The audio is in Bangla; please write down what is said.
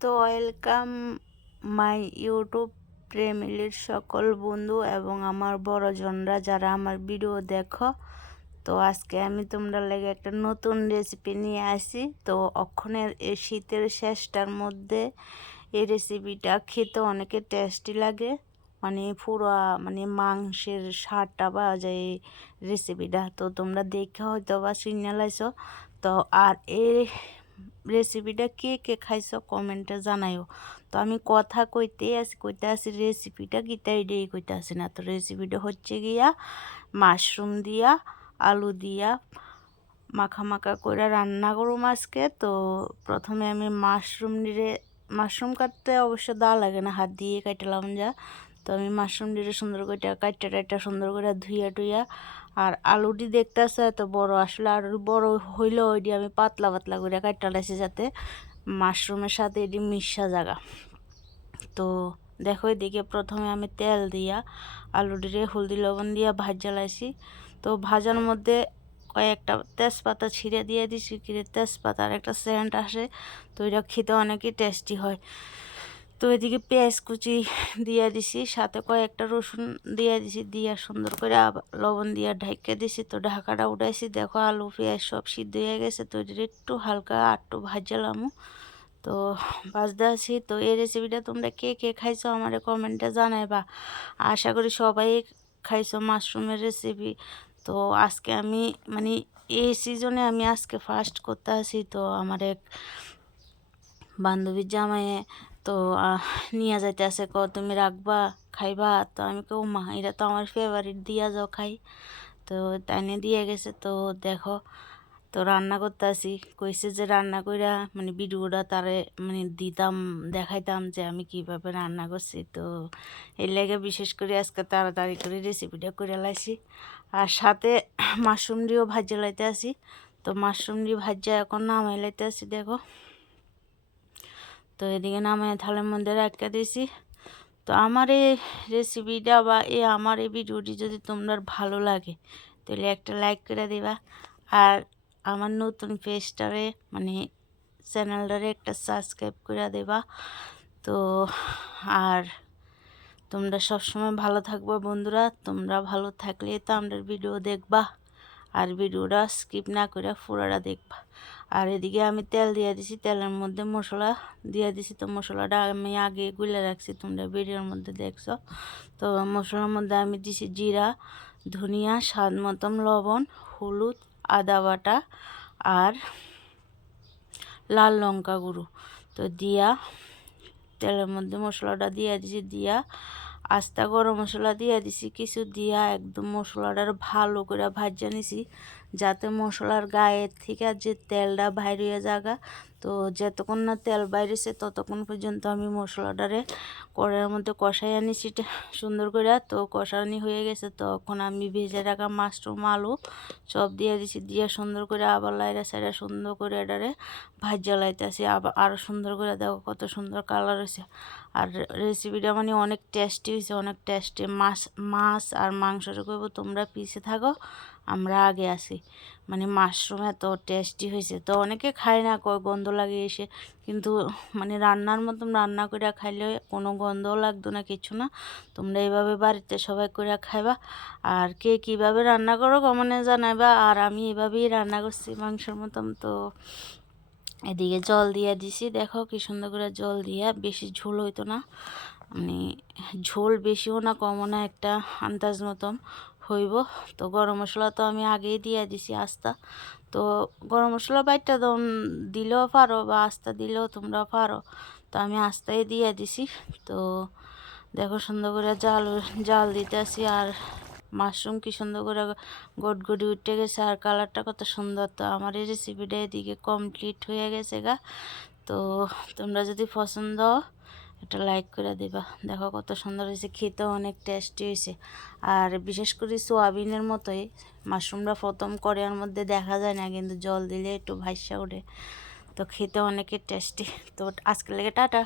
তো ওয়েলকাম মাই ইউটিউব ফ্যামিলির সকল বন্ধু এবং আমার বড়জনরা যারা আমার ভিডিও দেখো। তো আজকে আমি তোমরা লেগে একটা নতুন রেসিপি নিয়ে আসি। তো অক্ষণের এই শীতের শেষটার মধ্যে এই রেসিপিটা খেতে অনেকে টেস্টি লাগে, মানে পুরো মানে মাংসের স্বাদটা পাওয়া যায় এই রেসিপিটা। তো তোমরা দেখে হয়তো বা সিগনালাইছো। তো আর এই রেসিপিটা কে কে খাইছো কমেন্টে জানাইও। তো আমি কথা কইতে আসি রেসিপিটা গীতা এটাই কইতে আসি না। তো রেসিপিটা হচ্ছে গিয়া মাশরুম দিয়া আলু দিয়া মাখা মাখা করে রান্না করুম আজকে। তো প্রথমে আমি মাশরুম কাটতে অবশ্য দা লাগে না, হাত দিয়ে কাটলাম যা। তো আমি মাশরুম দিয়ে সুন্দর করে কাটটা সুন্দর করে ধুইয়া টুইয়া, আর আলুটি দেখতেছে এত বড়, আসলে আলু বড় হইলেও ওইটি আমি পাতলা পাতলা করে কাটটা লাইছি যাতে মাশরুমের সাথে এটি মিশা জায়গা। তো দেখো এদিকে প্রথমে আমি তেল দিয়া আলুটিরে হলদি লবণ দিয়া ভাজা লাইছি। তো ভাজার মধ্যে কয়েকটা তেজপাতা ছিঁড়ে দিয়ে দিছি, তেজপাতার একটা সেন্ট আসে, তো এটা খেতে অনেকই টেস্টি হয়। তো এদিকে পেঁয়াজ কুচি দিয়ে দিছি, সাথে কয়েকটা রসুন দিয়ে দিছি, দিয়া সুন্দর করে লবণ দিয়ে ঢাইকা দিছি। তো ঢাকাটা উঠাইছি, দেখো আলু পেঁয়াজ সব সিদ্ধ হয়ে গেছে। তো এটা একটু হালকা একটু ভাজালাম। তো ভাজতে আছি। তো এই রেসিপিটা তোমরা কে কে খাইছো আমার কমেন্টে জানাইবা। আশা করি সবাই খাইছো মাশরুমের রেসিপি। তো আজকে আমি মানে এই সিজনে আমি আজকে ফার্স্ট করতে আসি। তো আমার এক বান্ধবীর জামাইয়ে তো নিয়ে যাইতে আছে, তুমি রাখবা খাইবা। তো আমি কেউ মা এটা তো আমার ফেভারিট, দিয়া যাও খাই। তো তাই নিয়ে দিয়ে গেছে। তো দেখো তো রান্না করতে আসি, কইছে যে রান্না কইরা মানে ভিডিওটা তারে মানে দিতাম, দেখাইতাম যে আমি কিভাবে রান্না করছি। তো এর লেগে বিশেষ করে আজকে তাড়াতাড়ি করে রেসিপিটা করে লাইছি। আর সাথে মাশরুম দিয়েও ভাজা লাইতে আসি। তো মাশরুম দিয়ে ভাজা এখন নামাই লাইতে আসি দেখো। তো এদিকে নামাই থালের মধ্যে রাখা দিয়েছি। তো আমার এই রেসিপিটা বা আমার এই ভিডিওটি যদি তোমরা ভালো লাগে তাহলে একটা লাইক করে দিবা। আর আমার নতুন পেজটারে মানে চ্যানেলটারে একটা সাবস্ক্রাইব করে দেবা। তো আর তোমরা সবসময় ভালো থাকবা বন্ধুরা, তোমরা ভালো থাকলে তো আমরা ভিডিও দেখবা, আর ভিডিওটা স্কিপ না করে পুরোটা দেখবা। আর এদিকে আমি তেল দিয়ে দিছি, তেলের মধ্যে মশলা দিয়ে দিছি। তো মশলাটা আমি আগে গুলে রাখছি, তোমরা ভিডিওর মধ্যে দেখছো। তো মশলার মধ্যে আমি দিছি জিরা, ধনিয়া, স্বাদ মতন লবণ, হলুদ, আদা বাটা আর লাল লঙ্কা গুঁড়ো। তো দিয়া তেলের মধ্যে মশলাটা দিয়ে দিছি, দিয়া আস্তা গরম মশলা দিয়ে দিছি কিছু, দিয়া একদম মশলাটার ভালো করে ভাজা নিছি যাতে মশলার গায়ের থেকে যে তেলটা বাইর হয়ে যাগা। তো যতক্ষণ না তেল বাইরেছে ততক্ষণ পর্যন্ত আমি মশলাটারে কড়াইয়ের মধ্যে কষাই আনিছি সুন্দর করে। তো কষানি হয়ে গেছে, তখন আমি ভেজে রাখা মাশরুম আলু সব দিয়ে দিছি, দিয়ে সুন্দর করে আবার লাইরা সাইরা সুন্দর করে এটারে ভাজা লাইতেছি আবার আরও সুন্দর করে। দেখো কত সুন্দর কালার হয়েছে। আর রেসিপিটা মানে অনেক টেস্টি হয়েছে, অনেক টেস্টি। মাছ আর মাংসটা করবো তোমরা পিছে থাকো, আমরা আগে আসি। মানে মাশরুম এত টেস্টি হয়েছে। তো অনেকে খায় না, কয় গন্ধ লাগে এসে, কিন্তু মানে রান্নার মতন রান্না করে খাইলে কোনো গন্ধও লাগতো না, কিছু না। তোমরা এইভাবে বাড়িতে সবাই করে খাইবা। আর কে কীভাবে রান্না করো কমনে জানাইবা। আর আমি এভাবেই রান্না করছি মাংসের মতন। তো এদিকে জল দিয়ে দিছি, দেখো কি সুন্দর করে জল দিয়া, বেশি ঝোল হইতো না, মানে ঝোল বেশিও না কমও না, একটা আন্দাজ মতন হইব। তো গরম মশলা তো আমি আগেই দিয়ে দিছি আস্তা। তো গরম মশলা বাইটটা দিলেও পারো বা আস্তা দিলেও তোমরা পারো। তো আমি আস্তাই দিয়ে দিছি। তো দেখো সুন্দর করে জাল দিতে আসি। আর মাশরুম কি সুন্দর করে গটগটি উঠে গেছে, আর কালারটা কত সুন্দর। তো আমার এই রেসিপিটা এদিকে কমপ্লিট হয়ে গেছে গা। তো তোমরা যদি পছন্দ একটা লাইক করে দিবা। দেখো কত সুন্দর হয়েছে, খেতেও অনেক টেস্টি হয়েছে। আর বিশেষ করে সোয়াবিনের মতোই মাশরুমটা প্রথম কড়াইয়ের মধ্যে দেখা যায় না, কিন্তু জল দিলে একটু ভাইসা ওঠে। তো খেতে অনেকের টেস্টি। তো আজকে লেগে টাটা।